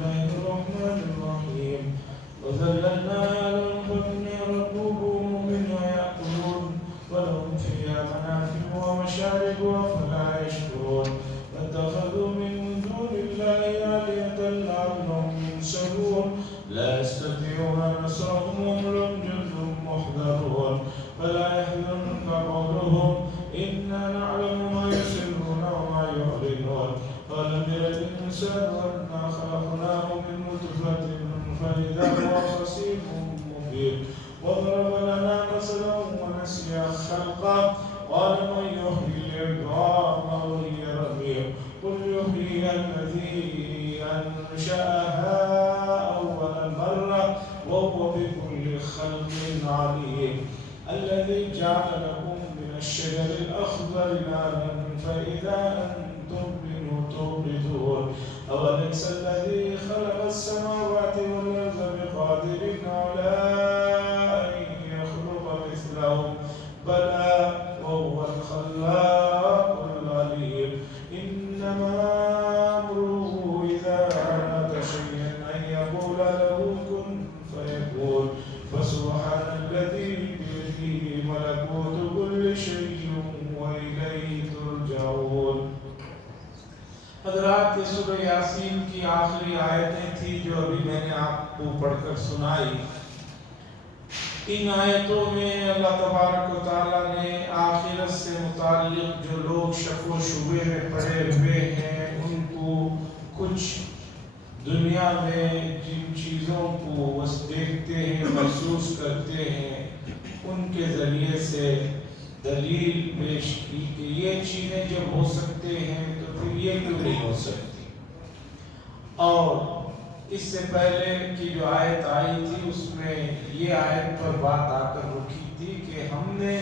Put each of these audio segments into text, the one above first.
الله الرحمن الرحيم وذللنا لهم فمنها ركوبهم ومنها يأكلون ولهم فيها منافع ومشارب أفلا يشكرون واتخذوا من دون الله آلهة لعلهم ينصرون لا يستطيعون نصرهم وهم لهم جند محضرون فلا يحزنك قولهم إنا نعلم ما يسرون وما يعلنون ولم ير الإنسان أنا خلقناه من نطفة فإذا هو خصيم مبين وضرب لنا مثلا ونسي خلقه قال من يحيي العظام وهي رميم قل يحييها الذي أنشأها أول مرة وهو بكل خلق عليم الذي جعل لكم من الشجر الأخضر نارا فإذا أنتم منه توقدون أوليس الذي خلق السماوات والأرض بقادر على أن يخلق مثلهم بلى وهو الخلاق العليم إنما أمره إذا أراد شيئا أن يقول له كن فيكون فسبحان الذي بيده ملكوت كل شيء وإليه ترجعون. حضرات یہ سورہ یاسین کی آخری آیتیں تھی جو ابھی میں نے آپ کو پڑھ کر سنائی. ان آیتوں میں اللہ تبارک و تعالیٰ نے آخرت سے متعلق جو لوگ شک و شبے میں پڑے ہوئے ہیں ان کو کچھ دنیا میں جن چیزوں کو وہ دیکھتے ہیں محسوس کرتے ہیں ان کے ذریعے سے دلیل پیش کی کہ یہ چیزیں جب ہو سکتے ہیں تو پھر یہ کیوں نہیں ہو سکتی. اور اس سے پہلے کی جو آیت آئی تھی اس میں یہ آیت پر بات آ کر رکی تھی کہ ہم نے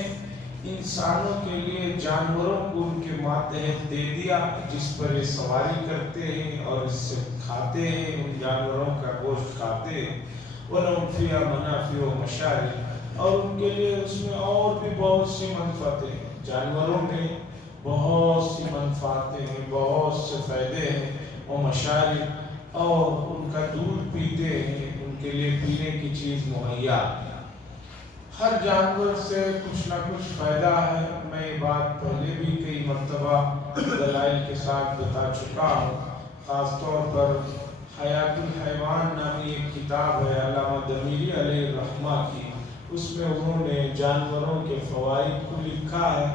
انسانوں کے لیے جانوروں کو ان کے ماتحت دے دیا جس پر یہ سواری کرتے ہیں اور اس سے کھاتے ہیں, ان جانوروں کا گوشت کھاتے ہیں. وَلَهُمْ فِيهَا مَنَافِعُ وَمَشَارِبُ اور ان کے لیے اس میں اور بھی بہت سی منفعتیں ہیں. جانوروں میں بہت سی منفعتیں ہیں, بہت سے فائدے ہیں. وَمَشَارِبُ اور ان کا دودھ پیتے ہیں, ان کے لیے پینے کی چیز مہیا. ہر جانور سے کچھ نہ کچھ فائدہ ہے. میں یہ بات پہلے بھی کئی مرتبہ دلائل کے ساتھ بتا چکا ہوں. خاص طور پر حیات الحیوان نامی ایک کتاب ہے علامہ دمیری علیہ الرحمہ کی, اس میں انہوں نے جانوروں کے فوائد کو لکھا ہے.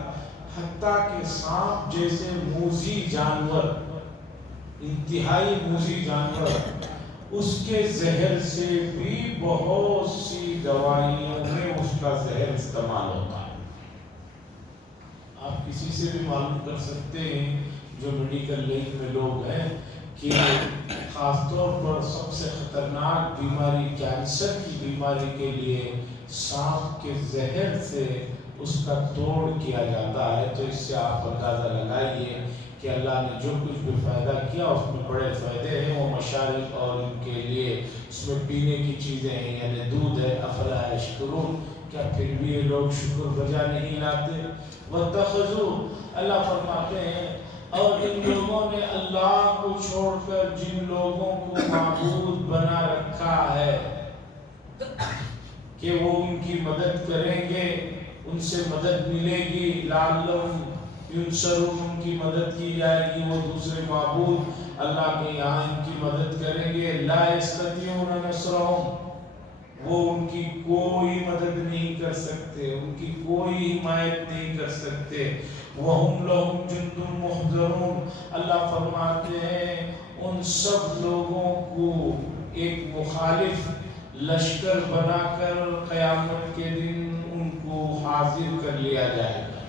حتیٰ کہ سانپ جیسے موذی جانور, انتہائی موذی جانور, اس کے زہر سے بھی بہت سی دوائیوں میں اس کا زہر استعمال ہوتا ہے. آپ کسی سے بھی معلوم کر سکتے ہیں جو میڈیکل لائن میں لوگ ہیں کہ خاص طور پر سب سے خطرناک بیماری کینسر کی بیماری کے لیے سانپ کے زہر سے اس کا توڑ کیا جاتا ہے. تو اس سے آپ اندازہ لگائیے کہ اللہ نے جو کچھ بھی فائدہ کیا اس میں بڑے فائدے ہیں. وہ مشارب اور ان کے لیے اس میں پینے کی چیزیں ہیں, یعنی دودھ ہے. افلا یشکرون, کیا پھر بھی یہ لوگ شکر بجا نہیں لاتے؟ واتخذوا اللہ فرماتے ہیں اور ان لوگوں نے اللہ کو چھوڑ کر جن لوگوں کو معبود بنا رکھا ہے کہ وہ ان کی مدد کریں گے, ان سے مدد ملے گی. لعلہم ینصرون, ان کی مدد کی جائے گی. وہ دوسرے معبود اللہ کے یہاں ان کی مدد کریں گے. لا یستطیعون نصرہم, وہ ان کی کوئی مدد نہیں کر سکتے, ان کی کوئی حمایت نہیں کر سکتے. وَهُمْ لَهُمْ جُنْدٌ مُحْضَرُونَ اللہ فرماتے ہیں ان سب لوگوں کو ایک مخالف لشکر بنا کر قیامت کے دن ان کو حاضر کر لیا جائے گا.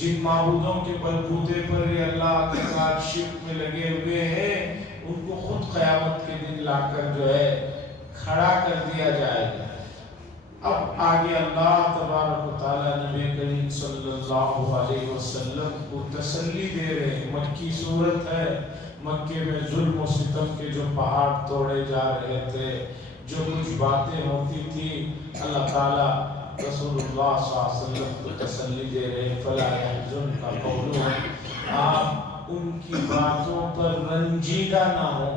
جن معبودوں کے بلبوتے پر یہ اللہ کے ساتھ شرک میں لگے ہوئے ہیں ان کو خود قیامت کے دن لا کر جو ہے کھڑا کر دیا جائے گا. اب آگے اللہ تبارک و تعالیٰ نبی کریم صلی اللہ علیہ وسلم کو تسلی دے رہے ہیں. مکی صورت ہے, مکے میں ظلم و ستم کے جو پہاڑ توڑے جا رہے تھے, جو کچھ باتیں ہوتی تھی, اللہ تعالیٰ رسول اللہ صلی اللہ علیہ وسلم کو تسلی دے رہے ہیں. فلا يحزنك قولهم, آپ ان کی باتوں پر رنجیدہ نہ ہوں.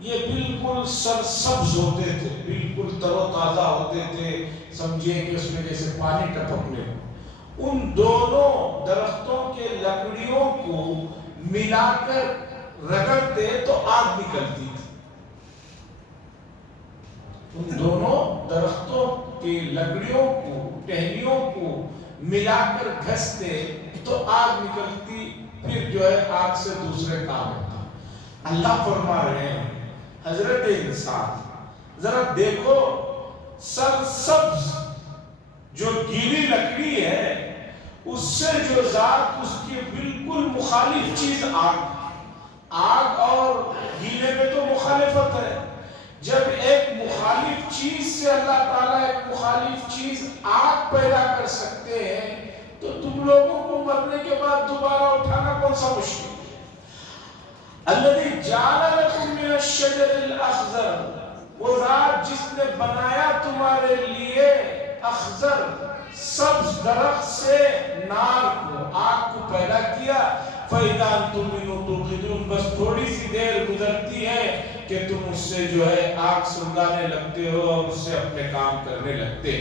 یہ بالکل سرسبز ہوتے تھے، بالکل تر و تازہ ہوتے تھے، سمجھیے کہ اس میں جیسے پانی ٹپکنے ہو۔ ان دونوں درختوں کے لکڑیوں کو ملا کر رگڑتے تو آگ نکلتی تھی۔ ان دونوں درختوں کی لکڑیوں کو، ٹہنیوں کو ملا کر گھستے تو آگ نکلتی، پھر جو ہے آگ سے دوسرے کام ہوتا۔ اللہ فرما رہے ہیں حضرت انسان ذرا دیکھو، سرسبز جو گیلی لکڑی ہے اس سے جو ذات اس کی بالکل مخالف چیز آگ اور گیلے میں تو مخالفت ہے۔ جب ایک مخالف چیز سے اللہ تعالیٰ ایک مخالف چیز آگ پیدا کر سکتے ہیں تو تم لوگوں کو مرنے کے بعد دوبارہ اٹھانا کون سا مشکل ہے؟ الذی جعل لکم من الشجر الاخضر، وہ ذات جس نے بنایا تمہارے لیے اخضر سبز درخت سے نار کو، آگ کو پیدا کیا، فَإِذَا أَنْتُم مِّنْهُ تُوقِدُونَ، بس تھوڑی سی دیر گزرتی ہے کہ تم اس سے جو ہے آگ سنگانے لگتے ہو اور اس سے اپنے کام کرنے لگتے۔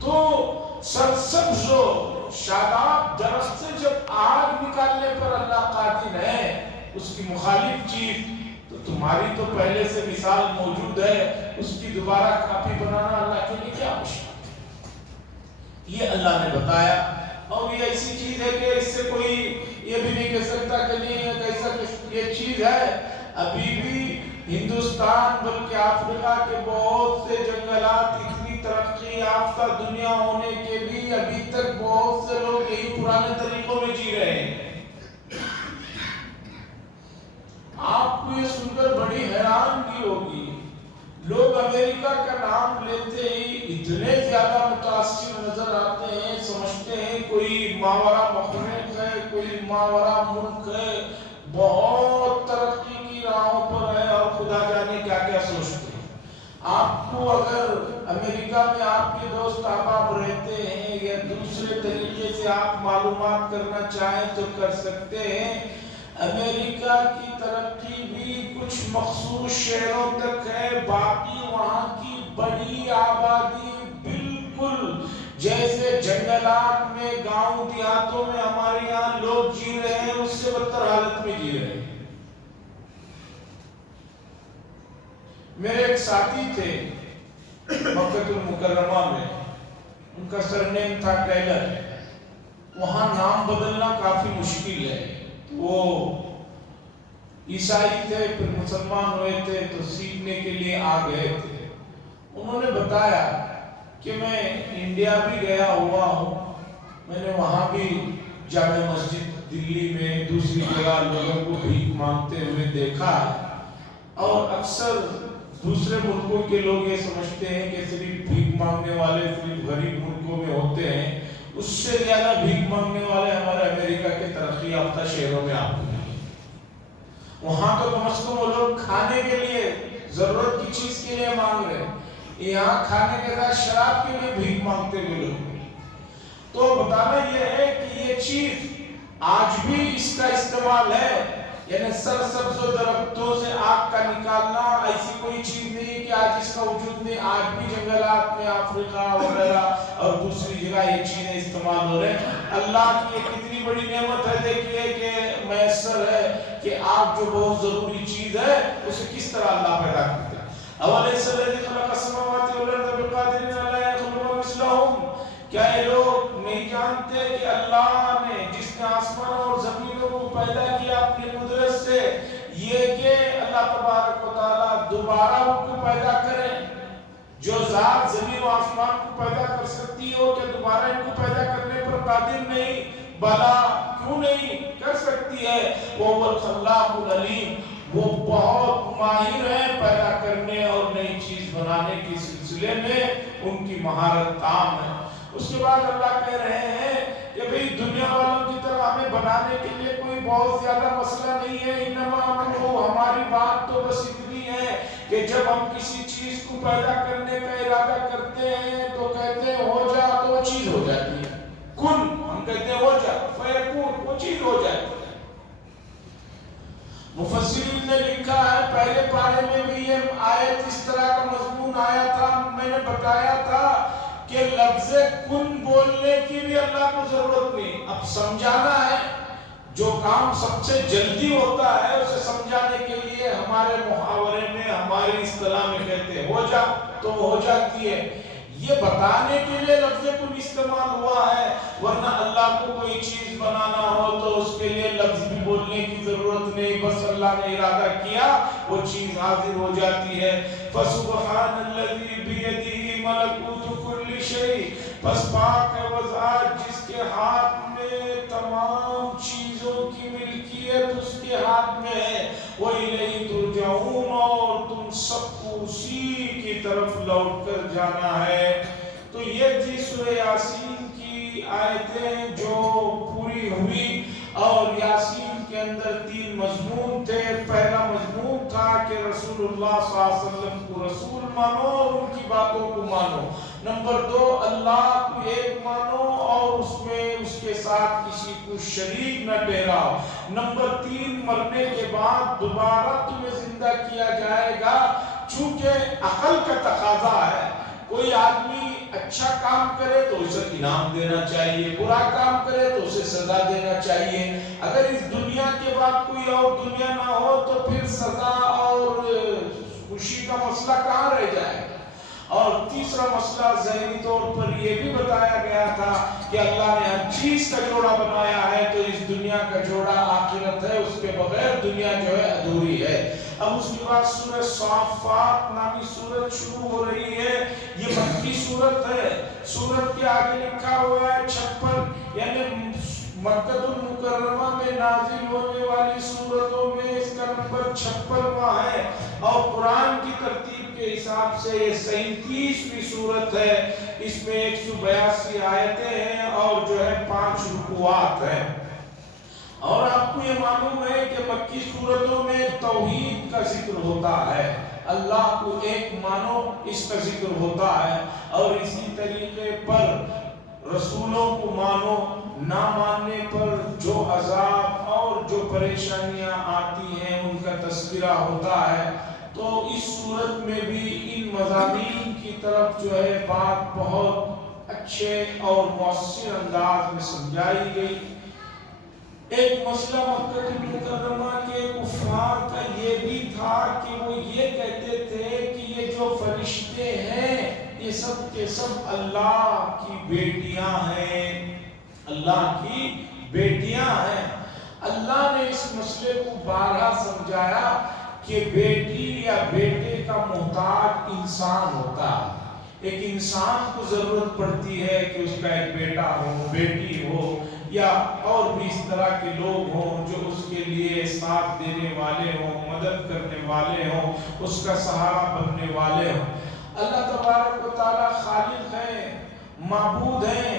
تو سرسبز و شاداب درخت سے جب آگ نکالنے پر اللہ قادر ہے اس کی مخالف چیز، تو تمہاری تو پہلے سے مثال موجود ہے، اس کی دوبارہ کاپی بنانا اللہ کے لیے کیا مشکل ہے؟ یہ اللہ نے بتایا۔ اور یہ ایسی چیز ہے کہ اس سے کوئی یہ بھی نہیں کہہ سکتا کہ نہیں ایسا یہ چیز ہے۔ ابھی بھی ہندوستان بلکہ افریقہ کے بہت سے جنگلات اتنی ترقی یافتہ دنیا ہونے کے بھی ابھی تک بہت سے لوگ یہی پرانے طریقوں میں جی رہے ہیں۔ آپ کو یہ سن کر بڑی حیرانگی ہوگی، لوگ امریکہ کا نام لیتے ہی اتنے زیادہ متاثر نظر آتے ہیں، سمجھتے ہیں کوئی ماورا مخلوق ہے، کوئی ماورا ملک ہے، بہت ترقی کی راہوں پر ہے اور خدا جانے کیا کیا سوچتے ہیں۔ آپ کو اگر امریکہ میں آپ کے دوست احباب رہتے ہیں یا دوسرے طریقے سے آپ معلومات کرنا چاہیں تو کر سکتے ہیں۔ امریکہ کی ترقی بھی کچھ مخصوص شہروں تک ہے، باقی وہاں کی بڑی آبادی بالکل جیسے جنگلات میں، گاؤں دیہاتوں میں ہمارے یہاں لوگ جی رہے ہیں اس سے بدتر حالت میں جی رہے ہیں۔ میرے ایک ساتھی تھے مکہ المکرمہ میں، ان کا سرنیم تھا ٹیلر، وہاں نام بدلنا کافی مشکل ہے۔ وہ عیسائی تھے، پھر مسلمان ہوئے تھے تو سیکھنے کے لیے آ گئے تھے۔ انہوں نے بتایا کہ میں انڈیا بھی گیا ہوا ہوں، میں نے وہاں بھی جامع مسجد دلی میں دوسری جگہ لوگوں کو بھیک مانگتے ہوئے دیکھا، اور اکثر دوسرے ملکوں کے لوگ یہ سمجھتے ہیں کہ صرف بھیک مانگنے والے صرف غریب ملکوں میں ہوتے ہیں، اس سے زیادہ بھیک مانگنے والے ہمارے امریکہ کے ترقی یافتہ شہروں میں آتے ہیں۔ وہاں تو کم از کم وہ لوگ کھانے کے لیے، ضرورت کی چیز کے لیے مانگ رہے ہیں، یہاں کھانے کے ساتھ شراب کے لیے بھیک مانگتے ہوئے لوگ۔ تو بتانا یہ ہے کہ یہ چیز آج بھی اس کا استعمال ہے، یعنی سرسبز و درختوں سے آگ کا نکالنا ایسی کوئی چیز نہیں کہ آج اس کا وجود نہیں، آج بھی جنگلات میں افریقہ وغیرہ اور دوسری جگہ یہ چیزیں استعمال ہو رہے ہیں۔ اللہ کی ایک کتنی بڑی نعمت ہے، دیکھیے کہ میسر ہے کہ آگ جو بہت ضروری چیز ہے اسے کس طرح اللہ پیدا کرتا ہے۔ اولیس الذی خلق السماوات والارض بقادر علی ان یخلق مثلهم، کیا یہ لوگ نہیں جانتے کہ اللہ نے جس نے آسمان اور زمینوں کو پیدا کیا اپنی قدرت سے، یہ کہ اللہ تبارک و تعالیٰ دوبارہ ان کو پیدا کریں؟ جو ذات زمین و آسمان کو پیدا کر سکتی ہو کہ دوبارہ ان کو پیدا کرنے پر قادر نہیں؟ بلا، کیوں نہیں کر سکتی ہے؟ وہ الخلاق العلیم، وہ بہت ماہر ہے پیدا کرنے اور نئی چیز بنانے کے سلسلے میں، ان کی مہارت تام ہے۔ اس کے بعد اللہ کہہ رہے ہیں کہ بھئی دنیا والوں کی طرح ہمیں بنانے کے لیے کوئی بہت زیادہ مسئلہ نہیں ہے، انما ہماری بات تو بس اتنی ہے کہ جب ہم کسی چیز کو پیدا کرنے کا ارادہ کرتے ہیں تو کہتے ہیں ہو جا، تو وہ چیز ہو جاتی ہے۔ کن، ہم کہتے ہیں ہو جا، فیکون، وہ چیز ہو جاتی ہے۔ مفسرین نے لکھا ہے پہلے پارے میں بھی یہ آیت اس طرح کا مضمون آیا تھا. میں نے بتایا تھا کہ لفظ کن بولنے کی بھی اللہ کو ضرورت نہیں. اب سمجھانا ہے، جو کام سب سے جلدی ہوتا ہے اسے سمجھانے کے لیے ہمارے محاورے میں، ہماری اصطلاح میں کہتے ہیں ہو جا تو ہو جاتی ہے. یہ بتانے کے لیے لفظ کن استعمال ہوا ہے، ورنہ اللہ کو کوئی چیز بنانا ہو تو اس کے لیے لفظ بھی بولنے کی ضرورت نہیں. بس اللہ نے ارادہ کیا وہ چیز حاضر ہو جاتی ہے. فسبحان الذی بیدہ ملکوت کل شیء، پس پاک ہے وہ ذات جس کے ہاتھ میں تمام چیزوں کی ملکیت اس کے ہاتھ میں ہے. وَإِلَيْهِ تُرْجَعُونَ، اور تم سب کو اسی کی طرف لوٹ کر جانا ہے. تو یہ تھی سورہ یاسین کی آیتیں جو پوری ہوئی. اور یاسین کے اندر 3 مضمون تھے. پہلا مضمون تھا کہ رسول اللہ صلی اللہ علیہ وسلم کو رسول مانو اور ان کی باتوں کو مانو. نمبر 2، اللہ کو ایک مانو اور اس میں اس کے ساتھ کسی کو شریک نہ ٹھہراؤ. نمبر 3، مرنے کے بعد دوبارہ تمہیں زندہ کیا جائے گا، چونکہ عقل کا تقاضا ہے. کوئی آدمی اچھا کام کرے تو اسے انعام دینا چاہیے، برا کام کرے تو اسے سزا دینا چاہیے. اگر اس دنیا کے بعد کوئی اور دنیا نہ ہو تو پھر سزا اور خوشی کا مسئلہ کہاں رہ جائے گا. اور تیسرا مسئلہ ذہنی طور پر یہ بھی بتایا گیا تھا کہ اللہ نے ہر چیز کا جوڑا بنایا ہے، تو اس دنیا کا جوڑا آخرت ہے، اس کے بغیر دنیا جو ہے ادھوری ہے. اب اس کے بعد سورہ صافات نامی سورت شروع ہو رہی ہے. یہ مکی سورت ہے. سورت کے آگے لکھا ہوا ہے 56، یعنی مکہ المکرمہ میں نازل ہونے والی سورتوں میں اس کا نمبر 56واں ہے. اور قرآن کی ترتیب کے حساب سے یہ 37ویں سورت ہے. اس میں 182 آیتیں ہیں اور جو ہے 5 رکوعات ہیں. اور آپ کو یہ معلوم ہے کہ مکی سورتوں میں توحید کا ذکر ہوتا ہے، اللہ کو ایک مانو اس کا ذکر ہوتا ہے. اور اسی طریقے پر رسولوں کو مانو، نہ ماننے پر جو عذاب اور جو پریشانیاں آتی ہیں ان کا تذکرہ ہوتا ہے. تو اس صورت میں بھی ان مضامین کی طرف جو ہے بات بہت اچھے اور مؤثر انداز میں سمجھائی گئی. ایک مسئلہ مکہ المکرمہ کے کفار کا یہ بھی تھا کہ وہ یہ کہتے تھے کہ یہ جو فرشتے ہیں یہ سب کے سب اللہ کی بیٹیاں ہیں، اللہ کی بیٹیاں ہیں. اللہ نے اس مسئلے کو بارہا سمجھایا کہ بیٹی یا بیٹے کا محتاج انسان ہوتا ہے. ایک انسان کو ضرورت پڑتی ہے کہ اس کا ایک بیٹا ہو، بیٹی ہو، یا اور بھی اس طرح کے لوگ ہوں جو اس کے لیے ساتھ دینے والے ہوں، مدد کرنے والے ہوں، اس کا سہارا بننے والے ہوں. اللہ تبارک و تعالیٰ خالق ہیں، معبود ہیں،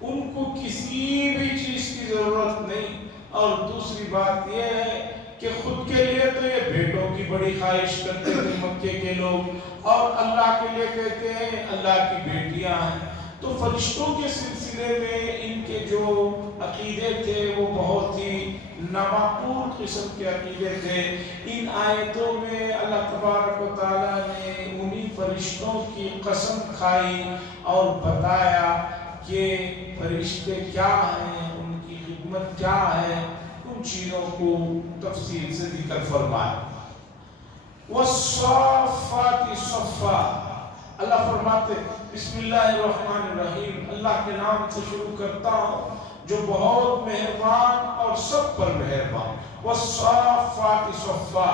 ان کو کسی بھی چیز کی ضرورت نہیں. اور دوسری بات یہ ہے کہ خود کے لیے تو یہ بیٹوں کی بڑی خواہش کرتے تھے مکے کے لوگ، اور اللہ کے لیے کہتے ہیں اللہ کی بیٹیاں ہیں. تو فرشتوں کے سلسلے میں ان کے جو عقیدے تھے وہ بہت ہی نامعقول قسم کے عقیدے تھے. ان آیتوں میں اللہ تبارک و تعالیٰ نے انہی فرشتوں کی قسم کھائی اور بتایا کہ فرشتے کیا ہیں، ان کی خدمت کیا ہے. ان چیزوں کو تفصیل سے ذکر فرمایا. وَالصَّافَّاتِ صَفًّا، اللہ فرماتے بسم اللہ الرحمن الرحیم، اللہ کے نام سے شروع کرتا ہوں جو بہت مہربان اور سب پر مہربان. وَالصَّافَّاتِ صَفًّا،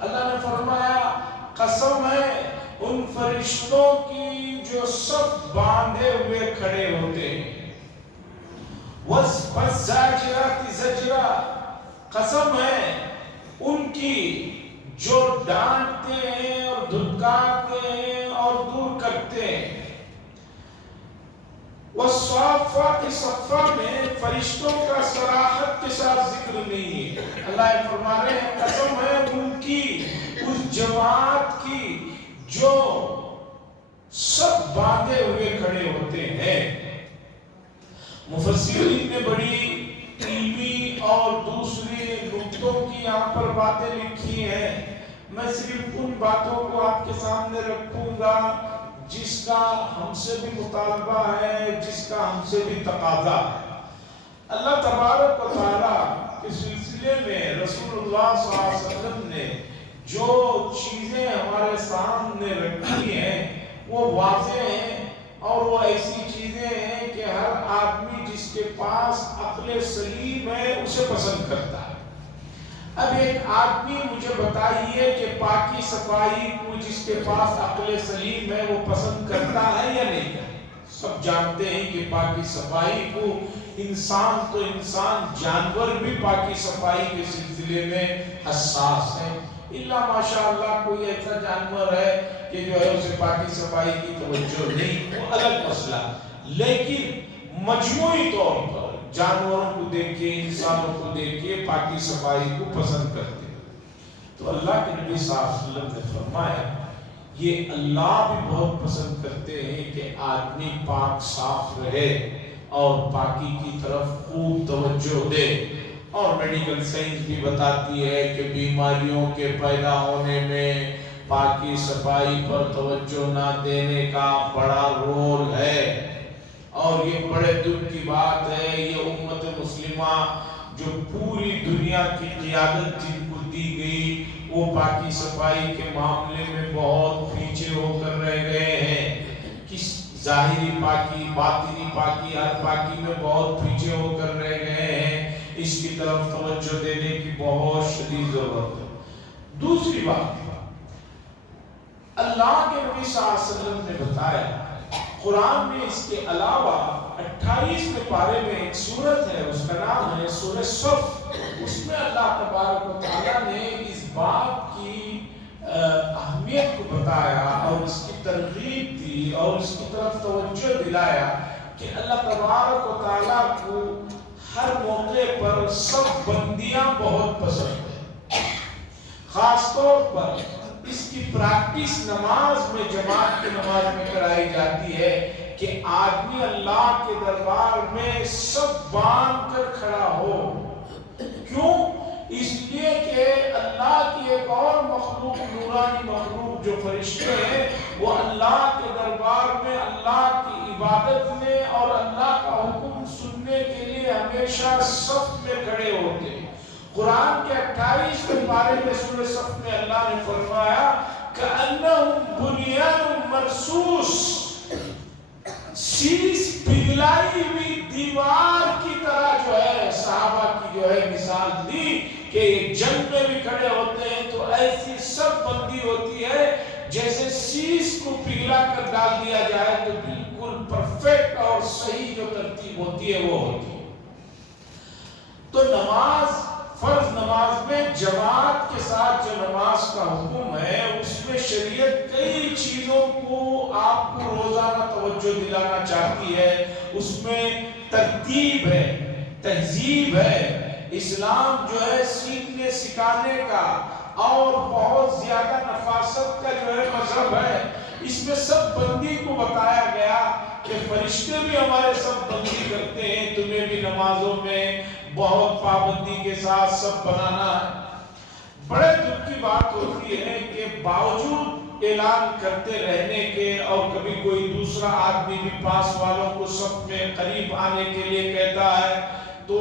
اللہ نے فرمایا قسم ہے ان فرشتوں کی جو سب باندھے ہوئے کھڑے ہوتے ہیں. وَالزَّاجِرَاتِ زَجْرًا، قسم ہے ان کی جو ڈانٹتے ہیں اور دھتکارتے ہیں اور دور کرتے ہیں. وَالصَّافَّاتِ صَفًّا میں فرشتوں کا صراحت کے ساتھ ذکر نہیں ہے. اللہ فرما رہے ہیں قسم ہے ان کی اس جماعت کی جو سب باندھے ہوئے کھڑے ہوتے ہیں. مفسرین نے بڑی علمی اور دوسری فرشتوں کی یہاں پر باتیں لکھی ہیں، میں صرف ان باتوں کو آپ کے سامنے رکھوں گا جس کا ہم سے بھی مطالبہ ہے، جس کا ہم سے بھی تقاضا ہے۔ اللہ تبارک و تعالیٰ کے سلسلے میں رسول اللہ صلی اللہ علیہ وسلم نے جو چیزیں ہمارے سامنے رکھی ہیں وہ واضح ہیں، اور وہ ایسی چیزیں ہیں کہ ہر آدمی جس کے پاس عقل سلیم ہے اسے پسند کرتا ہے۔ اب ایک آدمی مجھے بتائیے کہ پاکی صفائی کو جس کے پاس عقل سلیم ہے وہ پسند کرتا ہے یا نہیں کرتا؟ سب جانتے ہیں کہ پاکی صفائی کو انسان تو انسان، جانور بھی پاکی صفائی کے سلسلے میں حساس ہے، الا ماشاءاللہ کوئی ایسا جانور ہے کہ جو ہے اسے پاکی صفائی کی توجہ نہیں، وہ الگ مسئلہ۔ لیکن مجموعی طور پر جانوروں کو دیکھ کے، انسانوں کو دیکھ کے پاکی صفائی کو پسند کرتے ہیں۔ تو اللہ کے نبی صلی اللہ علیہ وسلم نے فرمایا یہ اللہ بھی بہت پسند کرتے ہیں کہ آدمی پاک صاف رہے اور پاکی کی طرف خوب توجہ دے۔ اور میڈیکل سائنس بھی بتاتی ہے کہ بیماریوں کے پیدا ہونے میں پاکی صفائی پر توجہ نہ دینے کا بڑا رول ہے، اور یہ بڑے دکھ کی بات ہے۔ یہ امت مسلمہ جو پوری دنیا کی قیادت جن کو دی گئی وہ پاکی صفائی کے معاملے میں بہت پیچھے ہو کر رہ گئے ہیں۔ کس ظاہری پاکی، باطنی پاکی، ہر پاکی میں بہت پیچھے ہو کر رہ گئے ہیں۔ اس کی طرف توجہ دینے کی بہت شدید ضرورت ہے۔ دوسری بات، اللہ کے نبی صلی اللہ علیہ وسلم نے بتایا قرآن میں اس کے علاوہ 28ویں پارے میں ایک سورت ہے، اس کا نام ہے سورہ صف۔ اس میں اللہ تبارک و تعالیٰ نے اس بات کی اہمیت کو بتایا اور اس کی ترغیب دی اور اس کی طرف توجہ دلایا کہ اللہ تبارک و تعالیٰ کو ہر موقع پر سب بندیاں بہت پسند ہیں۔ خاص طور پر اس کی پریکٹس نماز میں، جماعت کی نماز میں کرائی جاتی ہے کہ آدمی اللہ کے دربار میں سب باندھ کر کھڑا ہو۔ کیوں؟ اس لیے کہ اللہ کی ایک اور مخلوق، نورانی مخلوق جو فرشتے ہیں، وہ اللہ کے دربار میں اللہ کی عبادت میں اور اللہ کا حکم سننے کے لیے ہمیشہ صف میں کھڑے ہوتے ہیں۔ قرآن کے 28ویں پارے میں سورہ صف میں اللہ نے فرمایا کأنہم بنیان مرصوص، سیس پگھلائی ہوئی دیوار کی طرح جو ہے صحابہ کی جو ہے مثال دی کہ یہ جنگ میں بھی کھڑے ہوتے ہیں تو ایسی سب بندی ہوتی ہے جیسے سیس کو پگھلا کر ڈال دیا جائے تو بالکل پرفیکٹ اور صحیح جو ترتیب ہوتی ہے وہ ہوتی ہے۔ تو نماز، فرض نماز میں جماعت کے ساتھ جو نماز کا حکم ہے اس میں شریعت کئی چیزوں کو آپ کو روزانہ توجہ دلانا چاہتی ہے۔ اس میں ترتیب ہے، تہذیب ہے، اسلام جو ہے سیکھنے سکھانے کا اور بہت زیادہ نفاست کا جو ہے مذہب ہے۔ اس میں سب بندی کو بتایا گیا کہ فرشتے بھی ہمارے سب بندی کرتے ہیں، تمہیں بھی نمازوں میں بہت پابندی کے ساتھ سب بنانا ہے۔ بڑے دکھ کی بات ہوتی ہے کہ باوجود اعلان کرتے رہنے کے اور کبھی کوئی دوسرا آدمی بھی پاس والوں کو سب میں قریب آنے کے لیے کہتا ہے تو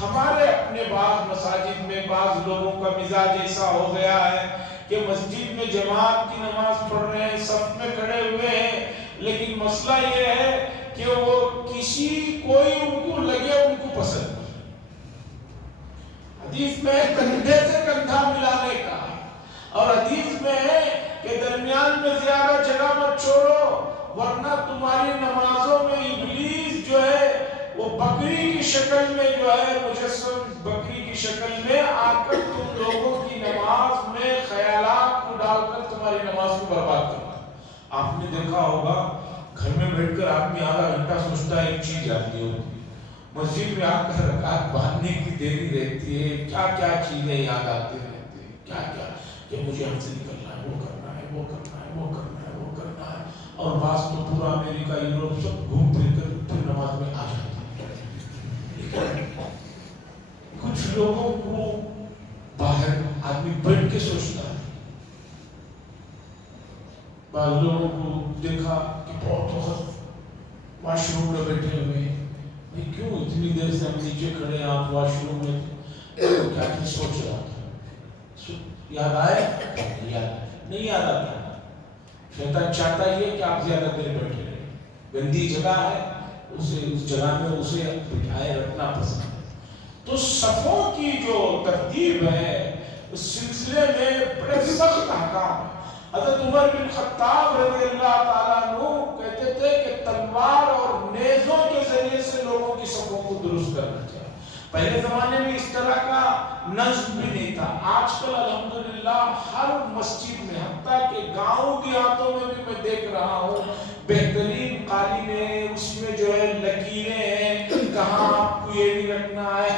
ہمارے اپنے بعض مساجد میں بعض لوگوں کا مزاج ایسا ہو گیا ہے کہ مسجد میں جماعت کی نماز پڑھ رہے ہیں، صف میں کھڑے ہوئے ہیں، لیکن مسئلہ یہ ہے کہ وہ کوئی ان کو لگے ان کو پسند نہیں۔ حدیث میں کندھے سے کندھا ملانے کا، اور حدیث میں ہے کہ درمیان میں زیادہ جگہ مت چھوڑو ورنہ تمہاری نمازوں میں ابلیس جو ہے وہ بکری کی شکل میں جو ہے مجسم بکری کی شکل میں آ کر تم لوگوں کی نماز میں خیالات کو ڈال کر تمہاری نماز کو برباد کرتا ہے۔ آپ نے دیکھا ہوگا گھر میں بیٹھ کر آدمی آدھا گھنٹہ سوچتا ہے ایک چیز آتی ہوتی ہے، مسجد میں آ کر رکعت باندھنے کی دیری رہتی ہے، کیا کیا چیزیں یاد آتی رہتی ہیں، کیا کیا کہ مجھے ہم سے نکلنا ہے، وہ کرنا ہے، وہ کرنا ہے، وہ کرنا ہے، وہ کرنا ہے، اور بعض تو پورا امریکہ یوروپ سب گھوم پھر کر پھر نماز میں آ جاتے ہیں۔ کچھ لوگوں کو کو دیکھا کہ بہت وقت واش روم میں بیٹھے ہوئے ہیں، بھائی کیوں اتنی دیر سے ہم نیچے کھڑے ہیں، آپ واش روم میں کیا سوچ رہا تھا؟ یاد آئے؟ نہیں یاد آتا۔ شیطان چاہتا ہی ہے کہ آپ زیادہ دیر بیٹھے رہیں، گندی جگہ ہے، اس جگہ میں اسے بٹھائے رکھنا پسند ہے۔ تو صفوں کی جو ترتیب ہے اس سلسلے میں بڑے سخت احکام ہے۔ حضرت عمر بن خطاب رضی اللہ تعالیٰ عنہ کہتے تھے کہ تلوار اور نیزوں کے ذریعے سے لوگوں کی صفوں کو درست کرنا چاہیے۔ پہلے زمانے میں اس طرح کا نظم بھی نہیں تھا۔ آج کل الحمدللہ ہر مسجد میں، حتیٰ کہ گاؤں دیہاتوں میں بھی میں دیکھ رہا ہوں، بہترین قالین ہے، اس میں جو ہے لکیریں ہیں، کہاں آپ کو یہ نہیں رکھنا ہے۔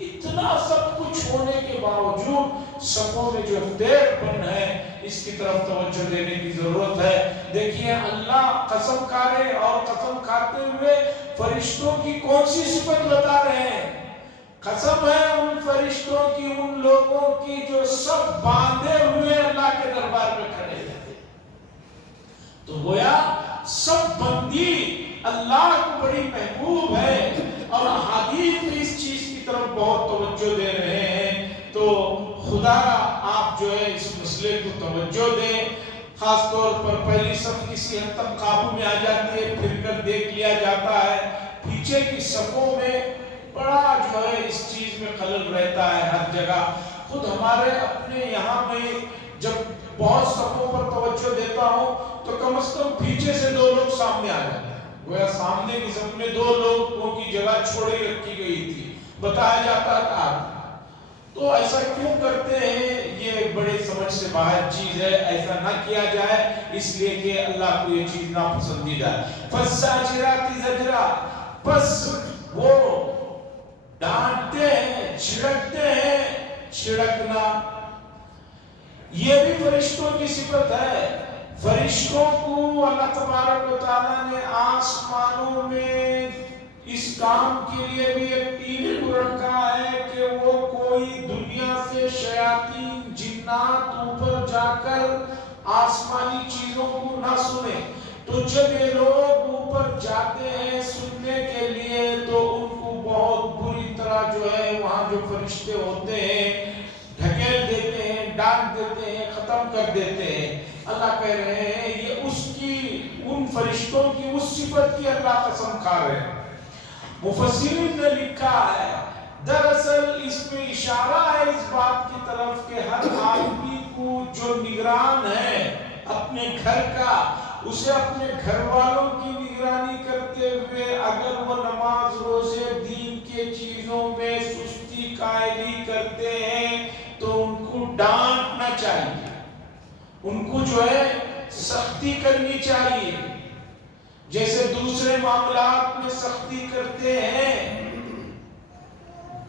اتنا سب کچھ ہونے کے باوجود صفوں میں جو دیر پن ہے اس کی طرف توجہ دینے کی ضرورت ہے۔ دیکھیے اللہ قسم کھائے اور قسم کھاتے ہوئے فرشتوں کی کون سی صفت بتا رہے ہیں؟ قسم ہے ان فرشتوں کی، ان لوگوں کی جو سب باندھے ہوئے اللہ کے دربار میں کھڑے ہیں۔ تو گویا سب بندی اللہ کو بڑی محبوب ہے، اور حدیث میں اس چیز کی طرف بہت توجہ دے رہے ہیں۔ تو خدا آپ جو ہے اس مسئلے کو توجہ دیں۔ خاص طور پر پہلی صف کسی حد تک قابو میں آ جاتی ہے، پھر کر دیکھ لیا جاتا ہے، پیچھے کی صفوں میں بڑا جو ہے اس چیز میں خلل رہتا ہے ہر جگہ۔ خود ہمارے اپنے یہاں میں جب بہت صفوں پر توجہ دیتا ہوں تو کم از کم پیچھے سے 2 لوگ سامنے آ جاتے ہیں۔ گویا سامنے کی صف میں 2 لوگوں کی جگہ چھوڑی رکھی گئی تھی، بتایا جاتا تھا۔ تو ایسا کیوں کرتے ہیں؟ یہ بڑے سمجھ سے باہر چیز ہے، ایسا نہ کیا جائے، اس لیے کہ اللہ کو یہ چیز ناپسندیدہ ہے۔ فَالزَّاجِرَاتِ زَجْرًا، پس وہ ڈانٹتے ہیں، چھڑکتے ہیں، چھڑکنا یہ بھی فرشتوں کی صفت ہے۔ فرشتوں کو اللہ تبارک و تعالیٰ نے آسمانوں میں اس کام کے لیے بھی ایک ٹیم کو رکھا ہے کہ وہ کوئی دنیا سے شیاطین جنات اوپر جا کر آسمانی چیزوں کو نہ سنے۔ تو جب یہ لوگ اوپر جاتے ہیں سننے کے لیے تو ان کو بہت بری طرح جو ہے وہاں جو فرشتے ہوتے ہیں ڈھکیل دیتے ہیں، ڈانٹ دیتے ہیں، ختم کر دیتے ہیں۔ اللہ کہہ رہے ہیں یہ اس کی، ان فرشتوں کی اس صفت کی اللہ قسم کھا رہے ہیں۔ مفسرین نے لکھا ہے دراصل اس میں اشارہ ہے اس بات کی طرف کہ ہر آدمی کو جو نگران ہے اپنے گھر کا، اسے اپنے گھر والوں کی نگرانی کرتے ہوئے اگر وہ نماز روزے دین کے چیزوں میں سستی قائلی کرتے ہیں تو ان کو ڈانٹنا چاہیے، ان کو جو ہے سختی کرنی چاہیے، جیسے دوسرے معاملات میں سختی کرتے ہیں۔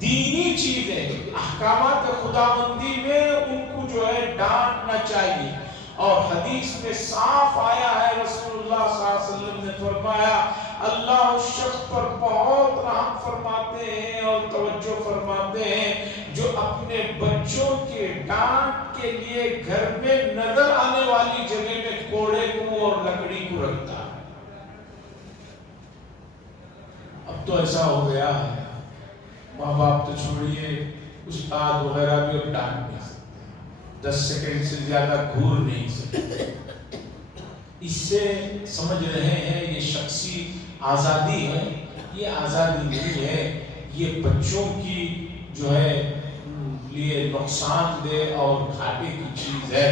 دینی چیزیں، احکامات خداوندی میں ان کو جو ہے ڈانٹنا چاہیے۔ اور حدیث میں صاف آیا ہے، رسول اللہ صلی اللہ علیہ وسلم نے فرمایا اللہ اس شخص پر بہت رحم فرماتے ہیں اور توجہ فرماتے ہیں جو اپنے بچوں کے ڈانٹ کے لیے گھر میں نظر آنے والی جگہ میں کوڑے کو اور لکڑی کو رکھتا ہے۔ اب تو ایسا ہو گیا ہے، ماں باپ تو چھوڑیے، استاد وغیرہ بھی اب ڈانٹ نہیں سکتے، 10 سیکنڈ سے زیادہ گھور نہیں سکتے۔ اس سے سمجھ رہے ہیں یہ شخصی آزادی ہے، یہ آزادی نہیں ہے، یہ بچوں کی جو ہے لیے نقصان دہ اور گھاٹے کی چیز ہے۔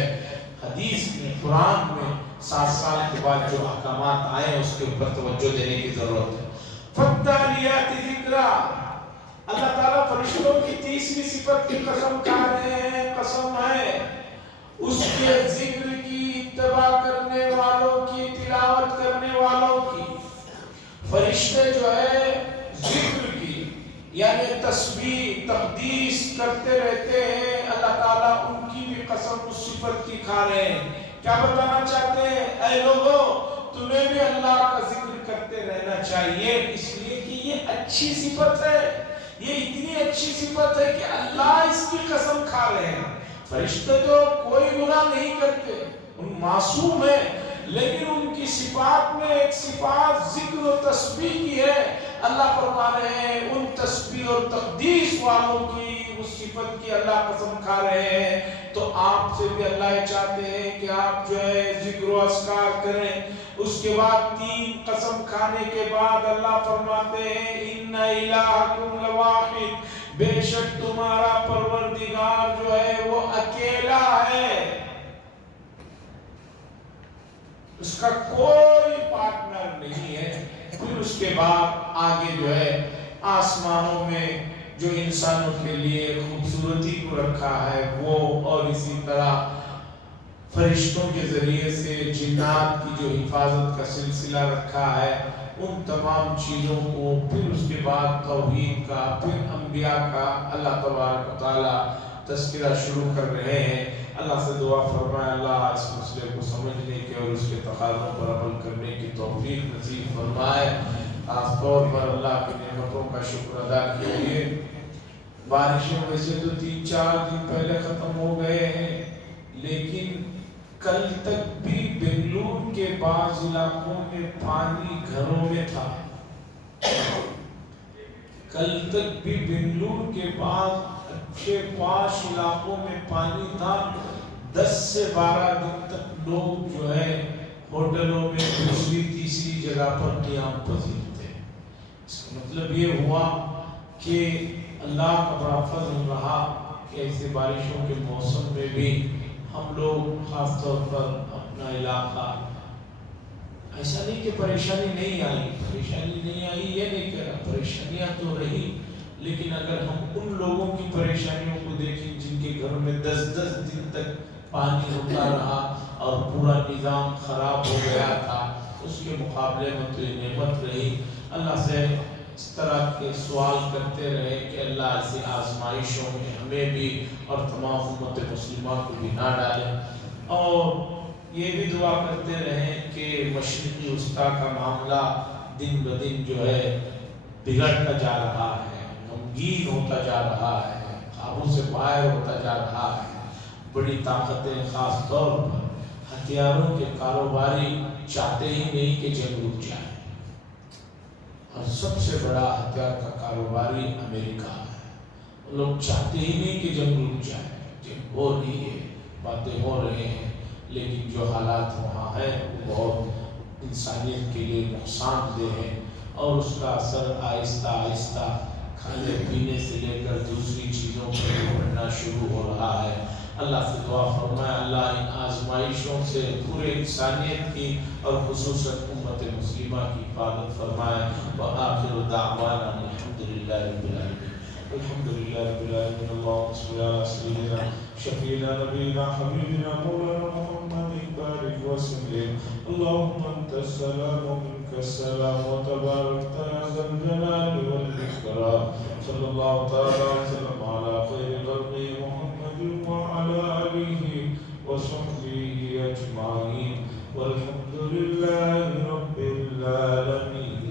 حدیث میں، قرآن میں 7 سال کے بعد جو احکامات آئے ہیں اس کے اوپر توجہ دینے کی ضرورت ہے۔ فَالتَّالِيَاتِ ذِكْرًا، اللہ تعالیٰ فرشتوں کی تیسری صفت کی قسم کھا رہے ہیں، قسم ہے اس کے ذکر کی، اتباع کرنے والوں کی، تلاوت کرنے والوں کی۔ فرشتے جو ہے ذکر کی یعنی تسبیح تقدیس کرتے رہتے ہیں، اللہ تعالیٰ ان کی بھی قسم اس صفت کی کھا رہے ہیں۔ کیا بتانا چاہتے ہیں؟ اے لوگوں تمہیں بھی اللہ کا ذکر کرتے رہنا چاہیے، اس لیے کہ یہ اچھی صفت ہے، یہ اتنی اچھی صفت ہے کہ اللہ اس کی قسم کھا رہے ہیں۔ فرشتے تو کوئی گناہ نہیں کرتے، ان معصوم ہیں، لیکن ان کی صفات میں ایک صفات ذکر و تسبیح کی ہے. اللہ فرما رہے ہیں ان تسبیح اور تقدیس والوں کی اس صفت کی اللہ قسم کھا رہے ہیں. تو آپ سے بھی اللہ یہ چاہتے ہیں کہ آپ جو ہے ذکر و اذکار کریں. اس کے بعد 3 قسم کھانے کے بعد اللہ فرماتے ہیں ان الہکم لواحد، بے شک تمہارا پروردگار جو ہے وہ اکیلا ہے، اس کا کوئی پارٹنر نہیں ہے. پھر اس کے بعد آگے جو ہے آسمانوں میں جو انسانوں کے لیے خوبصورتی کو رکھا ہے وہ، اور اسی طرح فرشتوں کے ذریعے سے جنات کی جو حفاظت کا سلسلہ رکھا ہے، ان تمام چیزوں کو، پھر اس کے بعد توحید کا، پھر انبیاء کا اللہ تبارک و تعالی تذکرہ شروع کر رہے ہیں. اللہ سے دعا فرمائے اللہ اس مسئلے کو سمجھنے کے اور اس کے تقاضوں پر عمل کرنے کی توفیق نصیب فرمائے. خاص طور پر اللہ کی نعمتوں کا شکر ادا کیجیے. بارشیں ویسے تو 3-4 دن پہلے ختم ہو گئے ہیں، لیکن کل تک بھی بنگلور کے بعض علاقوں میں پانی گھروں میں تھا. کل تک بھی بنگلور کے بعد اچھے پاش علاقوں میں پانی تھا. 10 سے 12 دن تک لوگ جو ہے ہوٹلوں میں دوسری تیسری جگہ پر قیام پذیر تھے. اس کا مطلب یہ ہوا کہ اللہ کا بڑا فضل رہا کہ ایسے بارشوں کے موسم میں بھی ہم لوگ خاص طور پر اپنا علاقہ، ایسا نہیں کہ پریشانی نہیں آئی، پریشانی نہیں آئی یہ نہیں کہہ رہا، پریشانیاں تو رہی، لیکن اگر ہم ان لوگوں کی پریشانیوں کو دیکھیں جن کے گھروں میں 10-10 دن تک پانی ہوتا رہا اور پورا نظام خراب ہو گیا تھا، اس کے مقابلے میں تو یہ نعمت رہی. اللہ سے اس طرح کے سوال کرتے رہے کہ اللہ ایسی آزمائشوں میں ہمیں بھی اور تمام امت مسلمہ کو بھی نہ ڈالے. اور یہ بھی دعا کرتے رہیں کہ مشرقی وسطیٰ کا معاملہ دن بدن جو ہے بگڑتا جا رہا ہے، غمگین ہوتا جا رہا ہے، قابو سے باہر ہوتا جا رہا ہے. بڑی طاقتیں خاص طور پر ہتھیاروں کے کاروباری چاہتے ہی نہیں کہ جنگ رک جائے، اور سب سے بڑا ہتھیار کا کاروباری امریکہ ہے. وہ لوگ چاہتے ہی نہیں کہ جنگ رک جائے. جنگ ہو رہی ہے، باتیں ہو رہے ہیں، لیکن جو حالات وہاں ہیں وہ بہت انسانیت کے لیے نقصان دہ ہیں، اور اس کا اثر آہستہ آہستہ کھانے پینے سے لے کر دوسری چیزوں پر پڑنا شروع ہو رہا ہے. اللہ سے دعا فرمائے اللہ ان آزمائشوں سے پورے انسانیت کی اور خصوصاً امت مسلمہ کی حفاظت فرمائے. وآخر دعوانا الحمدللہ رب العالمین. الحمدللہ رب العالمین. اللہم صلی علی سیدنا شفیعنا نبینا حبیبنا مولانا محمد بارک وسلم. اللہم انت السلام ومنک السلام وتبارکت یا ذا الجلال والاکرام. صلی اللہ تعالی وسلم علی خیر خلقہ محمد وعلی آلہ وصحبہ اجمعین. والحمدللہ رب العالمین.